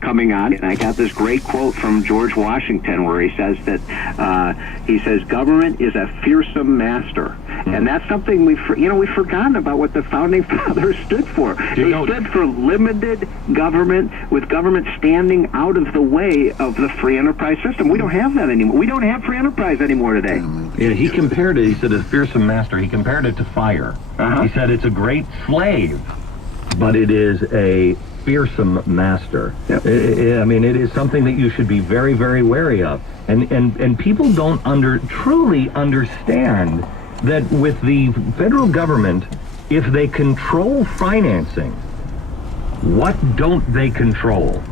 coming on, and I got this great quote from George Washington where he says that government is a fearsome master, and that's something we've forgotten about what the founding fathers stood for. They stood for limited government, with government standing out of the way of the free enterprise system. We don't have that anymore. We don't have free enterprise anymore today. Yeah, he compared it. He said a fearsome master. He compared it to fire. He said it's a great slave, but it is a fearsome master. Yep. I mean, it is something that you should be very, very wary of. And people don't truly understand that with the federal government, if they control financing, what don't they control?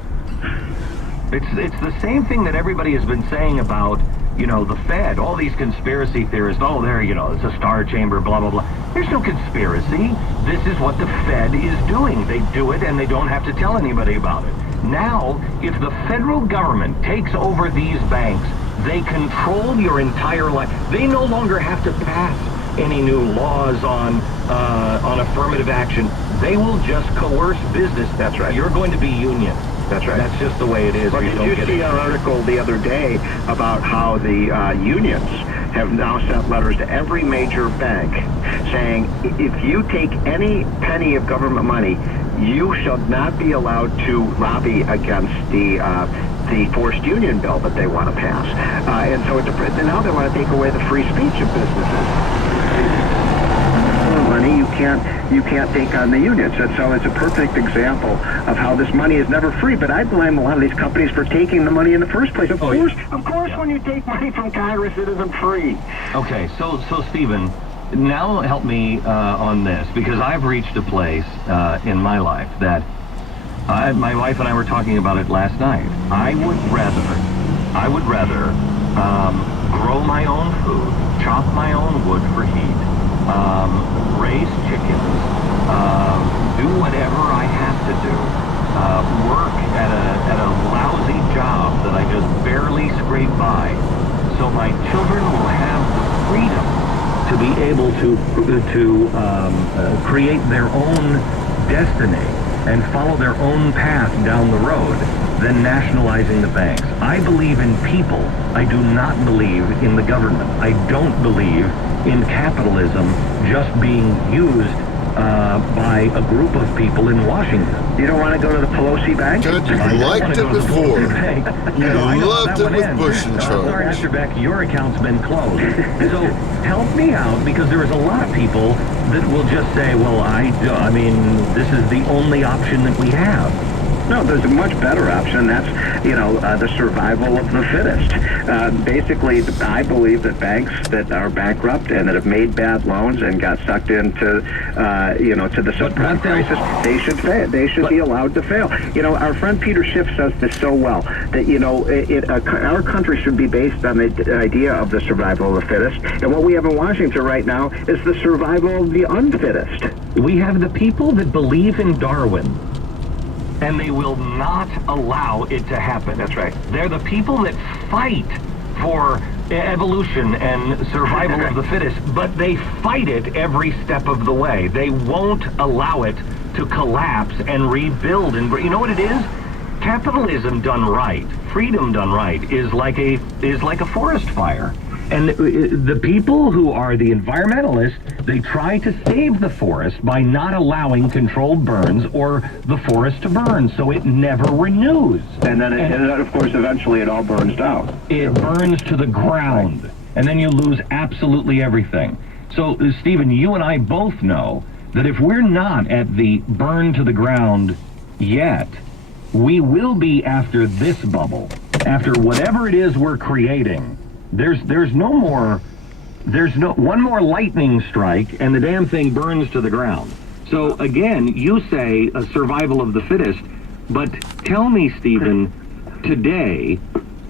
It's the same thing that everybody has been saying about, the Fed, all these conspiracy theorists, it's a star chamber, blah, blah, blah. There's no conspiracy. This is what the Fed is doing. They do it and they don't have to tell anybody about it. Now, if the federal government takes over these banks, they control your entire life. They no longer have to pass any new laws on affirmative action. They will just coerce business. That's right. You're going to be union. That's right. That's just the way it is. Well, did you see an article the other day about how the unions have now sent letters to every major bank saying, if you take any penny of government money, you shall not be allowed to lobby against the forced union bill that they want to pass. And so now they want to take away the free speech of businesses. Money, you can't take on the unions. And so it's a perfect example of how this money is never free. But I blame a lot of these companies for taking the money in the first place. Of course, when you take money from Congress, it isn't free. Okay, so Stephen, now help me on this, because I've reached a place in my life that my wife and I were talking about it last night. I would rather grow my own food, chop my own wood for heat, raise chickens, do whatever I have to do, work at a lousy job that I just barely scrape by, so my children will have the freedom to be able to create their own destiny and follow their own path down the road than nationalizing the banks. I believe in people. I do not believe in the government. I don't believe in capitalism just being used by a group of people in Washington. You don't want to go to the Pelosi Bank? Good, you liked it before. You loved it with Bush in charge. Sorry, Mr. Beck, your account's been closed. So help me out, because there is a lot of people that will just say, well, I mean, this is the only option that we have. No, there's a much better option. That's, the survival of the fittest. Basically, I believe that banks that are bankrupt and that have made bad loans and got sucked into, to the subprime crisis, they should fail. They should be allowed to fail. Our friend Peter Schiff says this so well, that, our country should be based on the idea of the survival of the fittest. And what we have in Washington right now is the survival of the unfittest. We have the people that believe in Darwin, and they will not allow it to happen. That's right. They're the people that fight for evolution and survival of the fittest, but they fight it every step of the way. They won't allow it to collapse and rebuild. And you know what it is? Capitalism done right, freedom done right, is like a forest fire. And the people who are the environmentalists, they try to save the forest by not allowing controlled burns or the forest to burn, so it never renews. And then, of course, eventually it all burns down. It burns to the ground, and then you lose absolutely everything. So, Stephen, you and I both know that if we're not at the burn to the ground yet, we will be after this bubble, after whatever it is we're creating. There's no one more lightning strike and the damn thing burns to the ground. So again, you say a survival of the fittest, but tell me, Stephen, today,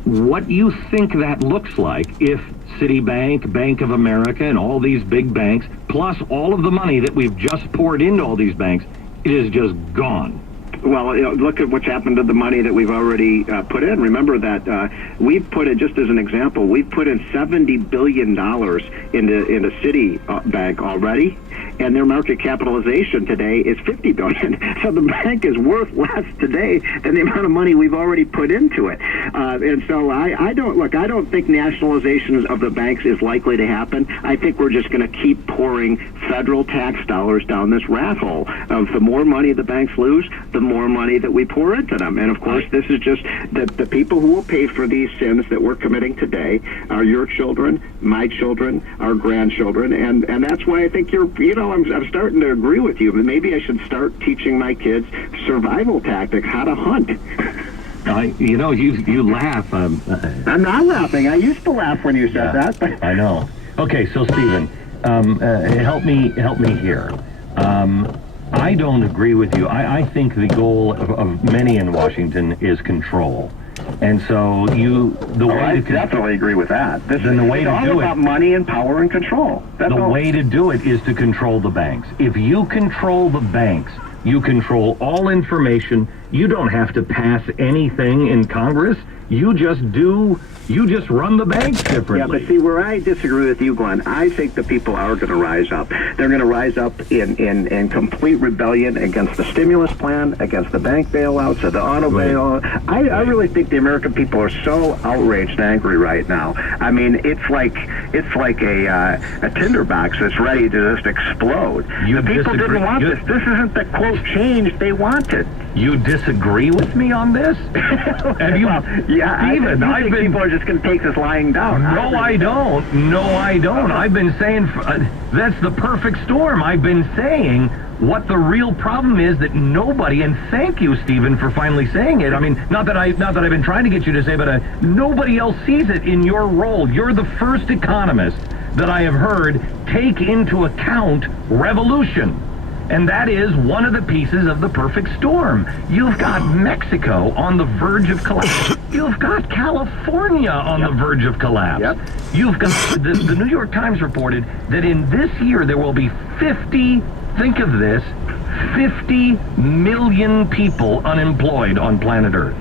what you think that looks like if Citibank, Bank of America, and all these big banks, plus all of the money that we've just poured into all these banks, is just gone. Well, look at what's happened to the money that we've already put in. Remember that we've put in, just as an example, we've put in $70 billion into Citibank already, and their market capitalization today is $50 billion. So the bank is worth less today than the amount of money we've already put into it. And so I don't think nationalization of the banks is likely to happen. I think we're just going to keep pouring federal tax dollars down this rat hole of the more money the banks lose, the more money that we pour into them. And of course, this is just the people who will pay for these sins that we're committing today are your children, my children, our grandchildren, and that's why I think I'm starting to agree with you. But maybe I should start teaching my kids survival tactics, how to hunt. You laugh. I'm not laughing. I used to laugh when you said that. I know. Okay, so Stephen, help me here. I don't agree with you. I think the goal of many in Washington is control. And so I definitely agree with that. It's all about money and power and control. The way to do it is to control the banks. If you control the banks, you control all information. You don't have to pass anything in Congress. You just run the banks differently. Yeah, but see, where I disagree with you, Glenn, I think the people are going to rise up. They're going to rise up in complete rebellion against the stimulus plan, against the bank bailouts, or the auto bailout. I really think the American people are so outraged and angry right now. I mean, it's like a tinderbox that's ready to just explode. The people didn't want this. This isn't the, quote, change they wanted. You disagree with me on this? Have you? Yeah, Stephen, I think people are just going to take this lying down. No, I don't. I've been saying that's the perfect storm. I've been saying what the real problem is that nobody, and thank you, Stephen, for finally saying it. I mean, not that I've been trying to get you to say, but nobody else sees it in your role. You're the first economist that I have heard take into account revolution. And that is one of the pieces of the perfect storm. You've got Mexico on the verge of collapse. You've got California on the verge of collapse. Yep. You've got the New York Times reported that in this year there will be 50 million people unemployed on planet Earth.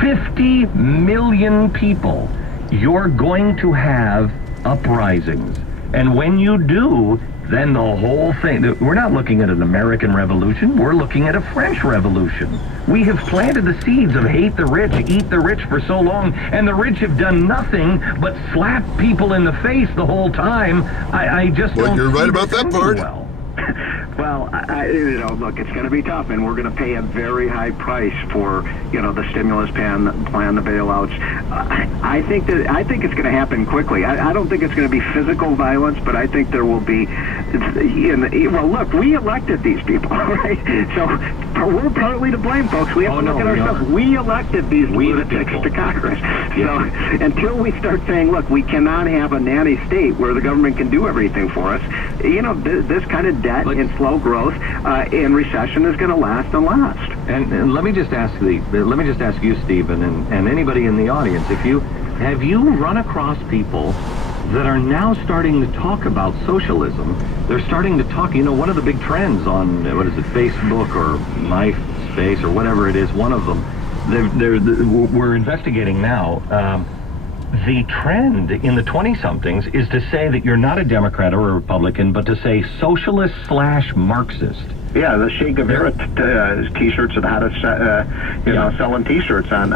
50 million people. You're going to have uprisings. And when you do, then the whole thing, we're not looking at an American revolution, we're looking at a French revolution. We have planted the seeds of hate the rich, eat the rich for so long, and the rich have done nothing but slap people in the face the whole time. I just don't. Well, you're right about that part. Well, look, it's going to be tough, and we're going to pay a very high price for, the stimulus plan, the bailouts. I think it's going to happen quickly. I don't think it's going to be physical violence, but I think there will be. Well, look, we elected these people, right? So we're partly to blame, folks. We have to look at ourselves. We elected these lunatics to Congress. So until we start saying, look, we cannot have a nanny state where the government can do everything for us, this kind of debt and slow growth in recession is going to last and last. And let me just ask you, Stephen, and anybody in the audience, have you run across people that are now starting to talk about socialism? They're starting to talk, one of the big trends on, Facebook or MySpace or whatever it is, one of them, we're investigating now. The trend in the 20-somethings is to say that you're not a Democrat or a Republican, but to say socialist/Marxist. Yeah, the Che Guevara T-shirts and how to, selling T-shirts on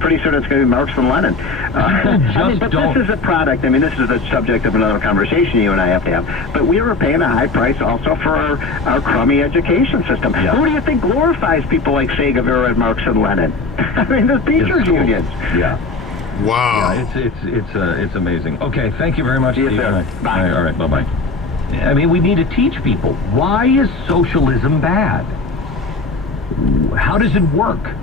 pretty soon it's going to be Marx and Lenin. This is a product. This is the subject of another conversation you and I have to have. But we were paying a high price also for our crummy education system. Yeah. Who do you think glorifies people like Che Guevara and Marx and Lenin? The teachers' unions. Yeah. Wow. Yeah, it's amazing. Okay, thank you very much. Yes, sir. Bye. All right, bye-bye. We need to teach people, why is socialism bad? How does it work?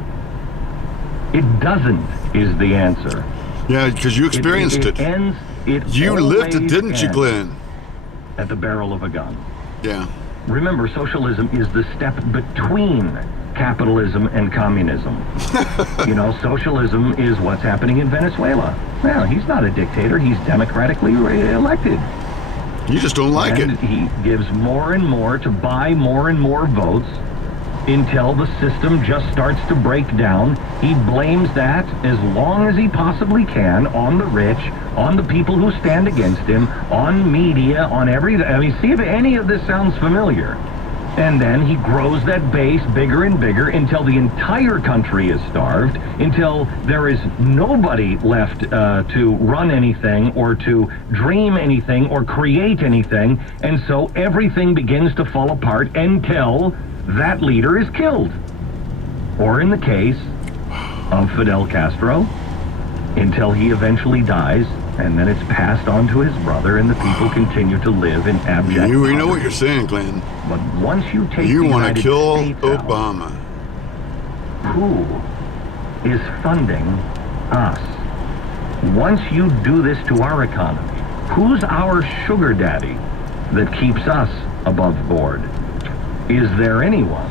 It doesn't, is the answer. Yeah, because you experienced it. You lived it, didn't you, Glenn? At the barrel of a gun. Yeah. Remember, socialism is the step between capitalism and communism. Socialism is what's happening in Venezuela. Well, he's not a dictator. He's democratically elected. You just don't like it. He gives more and more to buy more and more votes until the system just starts to break down. He blames that as long as he possibly can on the rich, on the people who stand against him, on media, on everything. I mean, see if any of this sounds familiar. And then he grows that base bigger and bigger until the entire country is starved, until there is nobody left to run anything or to dream anything or create anything. And so everything begins to fall apart until that leader is killed. Or in the case of Fidel Castro, until he eventually dies, and then it's passed on to his brother, and the people continue to live in abject We know what you're saying, Glenn. But once you take You the want to United kill States out, Obama. who is funding us? Once you do this to our economy, who's our sugar daddy that keeps us above board? Is there anyone?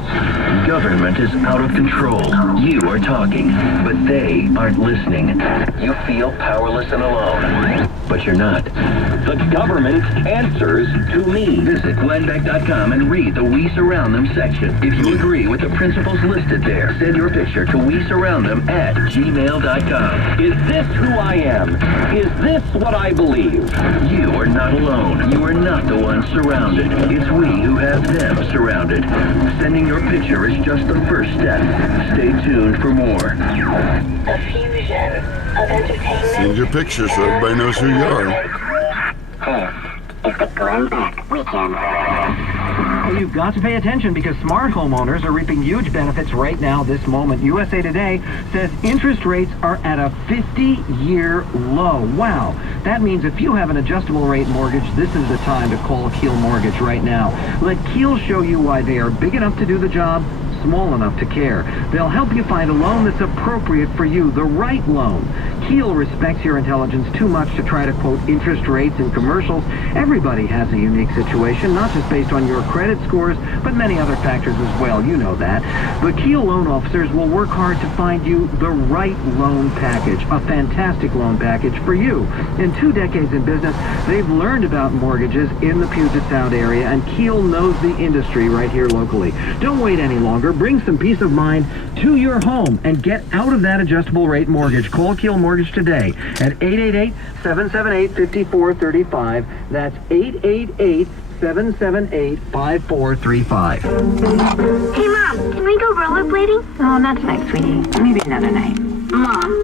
Government is out of control. You are talking, but they aren't listening. You feel powerless and alone, but you're not. The government answers to me. Visit GlennBeck.com and read the We Surround Them section. If you agree with the principles listed there, send your picture to WeSurroundThem@gmail.com. Is this who I am? Is this what I believe? You are not alone. You are not the one surrounded. It's we who have them surrounded. Sending your picture is just the first step. Stay tuned for more. A fusion of entertainment. Send your picture so everybody knows who you are. This is the Glenn Beck Weekend. Well, you've got to pay attention because smart homeowners are reaping huge benefits right now, this moment. USA Today says interest rates are at a 50-year low. Wow. That means if you have an adjustable rate mortgage, this is the time to call Keel Mortgage right now. Let Keel show you why they are big enough to do the job, small enough to care. They'll help you find a loan that's appropriate for you, the right loan. Keel respects your intelligence too much to try to quote interest rates in commercials. Everybody has a unique situation, not just based on your credit scores, but many other factors as well. You know that. The Keel loan officers will work hard to find you the right loan package, a fantastic loan package for you. In 2 decades in business, they've learned about mortgages in the Puget Sound area, and Keel knows the industry right here locally. Don't wait any longer. Bring some peace of mind to your home and get out of that adjustable rate mortgage. Call Keel Mortgage today at 888-778-5435. That's 888-778-5435. Hey, Mom, can we go rollerblading? Oh, not tonight, sweetie. Maybe another night. Mom.